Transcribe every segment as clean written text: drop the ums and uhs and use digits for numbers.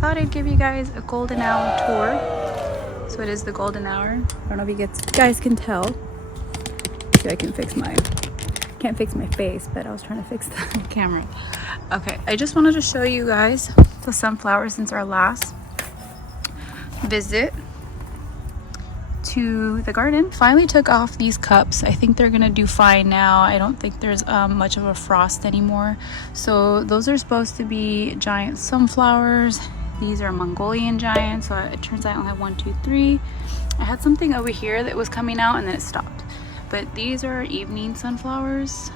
thought I'd give you guys a golden hour tour. So it is the golden hour. I don't know if you guys can tell. See if I can fix my, can't fix my face, but I was trying to fix the camera. Okay, I just wanted to show you guys the sunflowers since our last visit to the garden. Finally took off these cups. I think they're gonna do fine now. I don't think there's much of a frost anymore. So those are supposed to be giant sunflowers. These are Mongolian giants. So it turns out I only have 1, 2, 3. I had something over here that was coming out and then it stopped. But these are evening sunflowers.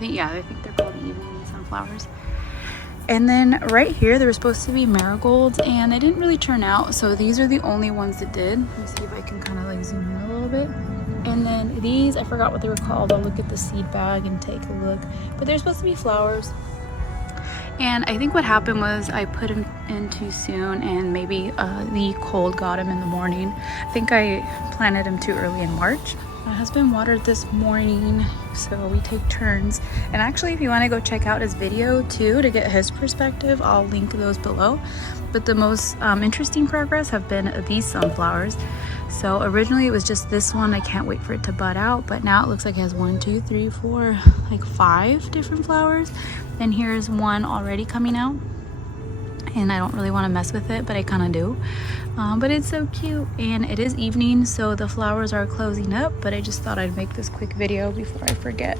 I think they're called evening sunflowers. And then right here, there were supposed to be marigolds and they didn't really turn out. So these are the only ones that did. Let me see if I can kind of like zoom in a little bit. And then these, I forgot what they were called. I'll look at the seed bag and take a look. But they're supposed to be flowers. And I think what happened was I put them in too soon and maybe the cold got them in the morning. I think I planted them too early in March. My husband watered this morning, so we take turns. And actually, if you want to go check out his video too to get his perspective, I'll link those below. But the most interesting progress have been these sunflowers. So originally it was just this one. I can't wait for it to bud out, but now it looks like it has 1, 2, 3, 4, like 5 different flowers. And here's one already coming out. And I don't really want to mess with it, but I kind of do. But it's so cute, and it is evening, so the flowers are closing up, but I just thought I'd make this quick video before I forget.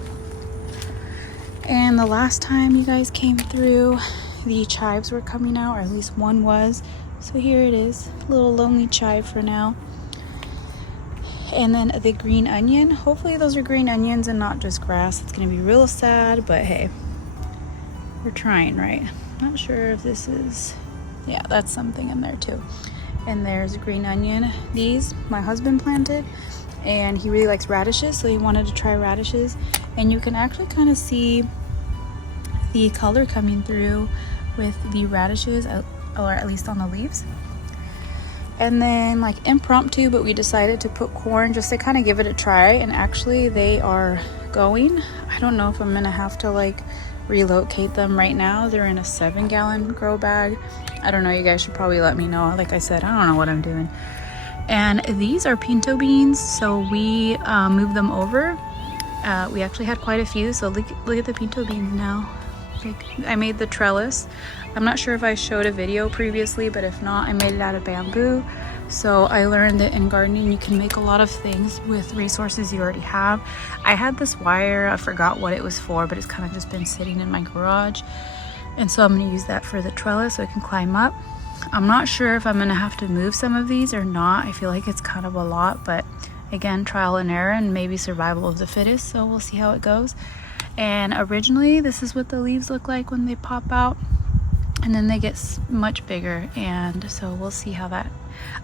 And the last time you guys came through, the chives were coming out, or at least one was. So here it is, a little lonely chive for now. And then the green onion, hopefully those are green onions and not just grass. It's gonna be real sad, but hey, we're trying, right? Not sure if this is, yeah, that's something in there too. And there's green onion. These my husband planted, and he really likes radishes, so he wanted to try radishes. And you can actually kind of see the color coming through with the radishes, or at least on the leaves. And then like impromptu, but we decided to put corn just to kind of give it a try, and actually they are going. I don't know if I'm gonna have to like relocate them right now. They're in a 7-gallon grow bag. I don't know, you guys should probably let me know. Like I said, I don't know what I'm doing. And these are pinto beans, so we moved them over. We actually had quite a few, so look at the pinto beans now. Like, I made the trellis. I'm not sure if I showed a video previously, but if not, I made it out of bamboo. So I learned that in gardening you can make a lot of things with resources you already have. I had this wire, I forgot what it was for, but it's kind of just been sitting in my garage. And so I'm going to use that for the trellis so I can climb up. I'm not sure if I'm going to have to move some of these or not. I feel like it's kind of a lot, but again, trial and error and maybe survival of the fittest. So we'll see how it goes. And originally this is what the leaves look like when they pop out, and then they get much bigger. And so we'll see how that,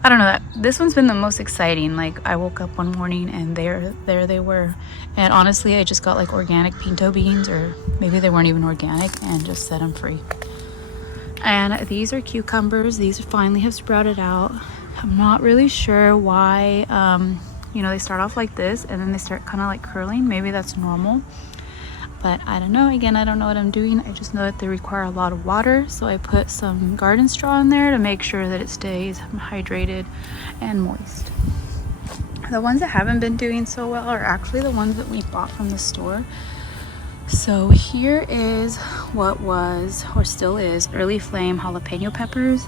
I don't know, this one's been the most exciting. Like I woke up one morning and there they were. And honestly, I just got like organic pinto beans, or maybe they weren't even organic, and just set them free. And these are cucumbers. These finally have sprouted out. I'm not really sure why, you know, they start off like this and then they start kind of like curling. Maybe that's normal. But I don't know. Again, I don't know what I'm doing. I just know that they require a lot of water. So I put some garden straw in there to make sure that it stays hydrated and moist. The ones that haven't been doing so well are actually the ones that we bought from the store. So here is what was, or still is, early flame jalapeno peppers.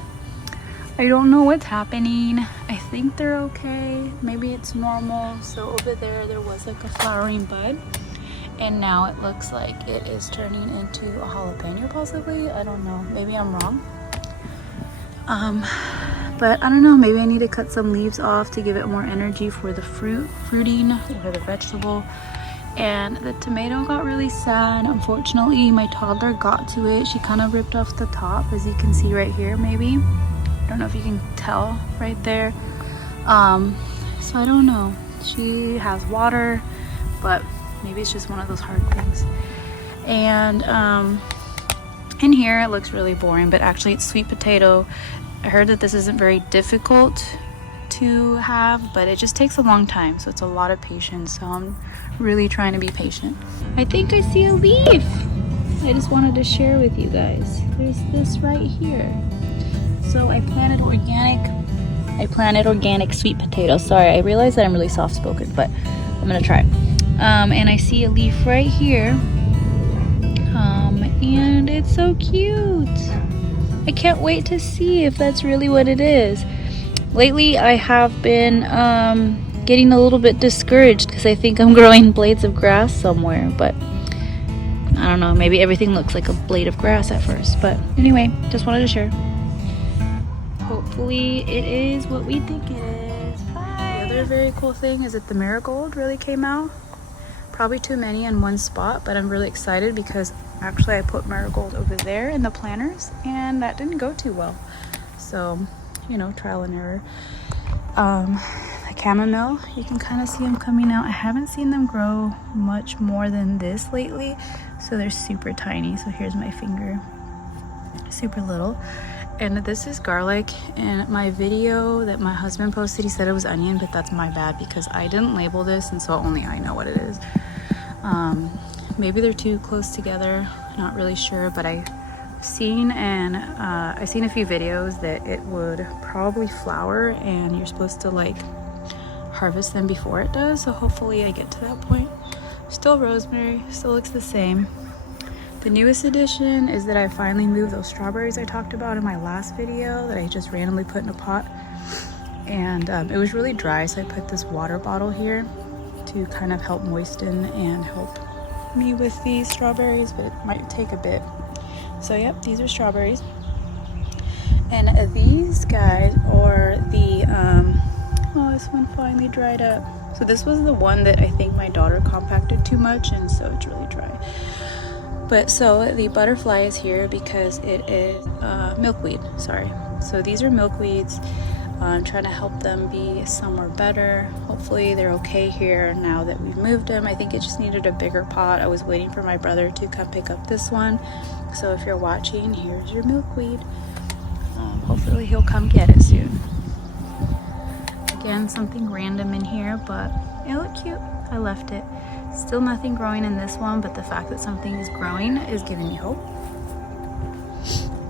I don't know what's happening. I think they're okay. Maybe it's normal. So over there was like a flowering bud. And now it looks like it is turning into a jalapeno possibly. I don't know, maybe I'm wrong. But I don't know, maybe I need to cut some leaves off to give it more energy for the fruiting or the vegetable. And the tomato got really sad. Unfortunately, my toddler got to it. She kind of ripped off the top, as you can see right here maybe. I don't know if you can tell right there. So I don't know. She has water, but maybe it's just one of those hard things. And in here it looks really boring, but actually it's sweet potato. I heard that this isn't very difficult to have, but it just takes a long time, so it's a lot of patience. So I'm really trying to be patient. I think I see a leaf. I just wanted to share with you guys. There's this right here. So I planted organic sweet potatoes. Sorry, I realize that I'm really soft-spoken, but I'm gonna try. And I see a leaf right here. And it's so cute. I can't wait to see if that's really what it is. Lately, I have been getting a little bit discouraged because I think I'm growing blades of grass somewhere, but I don't know, maybe everything looks like a blade of grass at first. But anyway, just wanted to share. Hopefully it is what we think it is. Bye. The other very cool thing is that the marigold really came out. Probably too many in one spot, but I'm really excited because actually I put marigold over there in the planters and that didn't go too well. So, you know, trial and error. The chamomile, you can kind of see them coming out. I haven't seen them grow much more than this lately, so they're super tiny. So here's my finger, super little. And this is garlic. And my video that my husband posted, he said it was onion, but that's my bad because I didn't label this, and so only I know what it is. Maybe they're too close together, not really sure, but I've seen a few videos that it would probably flower and you're supposed to like harvest them before it does, so hopefully I get to that point. Still rosemary, still looks the same. The newest addition is that I finally moved those strawberries I talked about in my last video that I just randomly put in a pot, and it was really dry, so I put this water bottle here to kind of help moisten and help me with these strawberries, but it might take a bit. So yep, these are strawberries. And these guys are the oh, this one finally dried up. So this was the one that I think my daughter compacted too much, and so it's really dry. But so the butterfly is here because it is milkweed, sorry. So these are milkweeds. I'm trying to help them be somewhere better. Hopefully they're okay here now that we've moved them. I think it just needed a bigger pot. I was waiting for my brother to come pick up this one. So if you're watching, here's your milkweed. Hopefully he'll come get it soon. Again, something random in here, but it looked cute. I left it. Still nothing growing in this one, but the fact that something is growing is giving me hope.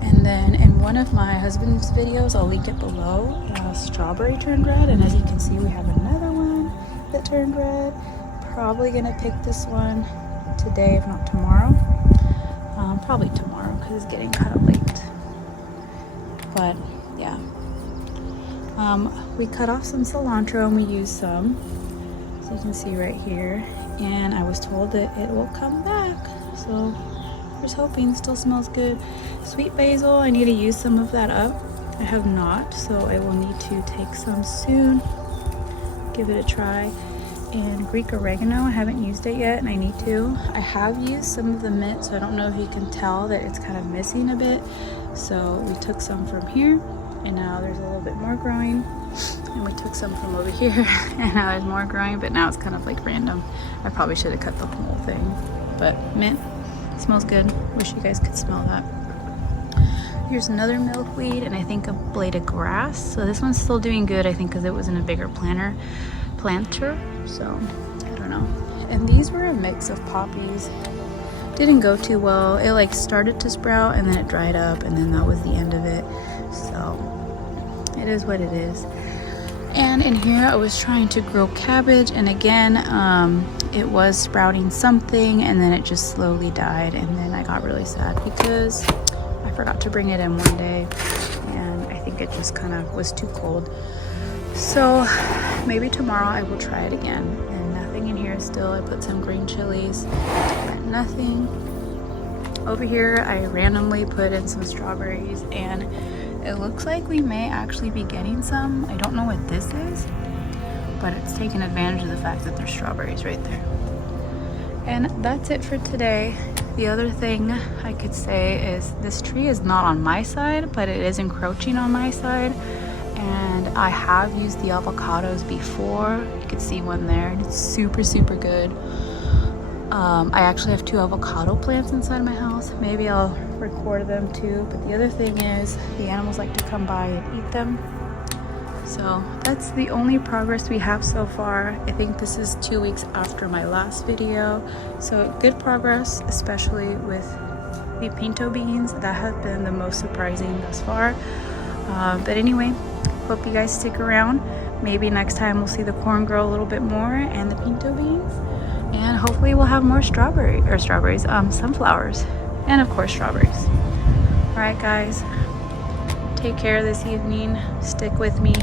And then in one of my husband's videos, I'll link it below, strawberry turned red, and as you can see we have another one that turned red. Probably gonna pick this one today, if not tomorrow. Probably tomorrow because it's getting kind of late. But yeah, we cut off some cilantro and we used some, so you can see right here, and I was told that it will come back, so just hoping. Still smells good. Sweet basil, I need to use some of that up. I have not, so I will need to take some soon, give it a try. And Greek oregano, I haven't used it yet and I need to. I have used some of the mint, so I don't know if you can tell that it's kind of missing a bit. So we took some from here and now there's a little bit more growing, and we took some from over here and now there's more growing, but now it's kind of like random. I probably should have cut the whole thing, but mint smells good. Wish you guys could smell that. Here's another milkweed and I think a blade of grass. So this one's still doing good, I think, because it was in a bigger planter. So I don't know. And these were a mix of poppies. Didn't go too well. It like started to sprout and then it dried up, and then that was the end of it. So it is what it is. And in here I was trying to grow cabbage, and again it was sprouting something and then it just slowly died, and then I got really sad because I forgot to bring it in one day and I think it just kind of was too cold. So maybe tomorrow I will try it again. And nothing in here still. I put some green chilies, nothing. Over here I randomly put in some strawberries, and it looks like we may actually be getting some. I don't know what this is, but it's taking advantage of the fact that there's strawberries right there. And that's it for today. The other thing I could say is this tree is not on my side, but it is encroaching on my side. And I have used the avocados before. You can see one there, and it's super, super good. I actually have 2 avocado plants inside my house. Maybe I'll record them too. But the other thing is the animals like to come by and eat them. So that's the only progress we have so far. I think this is 2 weeks after my last video. So good progress, especially with the pinto beans that have been the most surprising thus far. But anyway, hope you guys stick around. Maybe next time we'll see the corn grow a little bit more and the pinto beans, and hopefully we'll have more sunflowers, and of course strawberries. All right guys, take care this evening. Stick with me.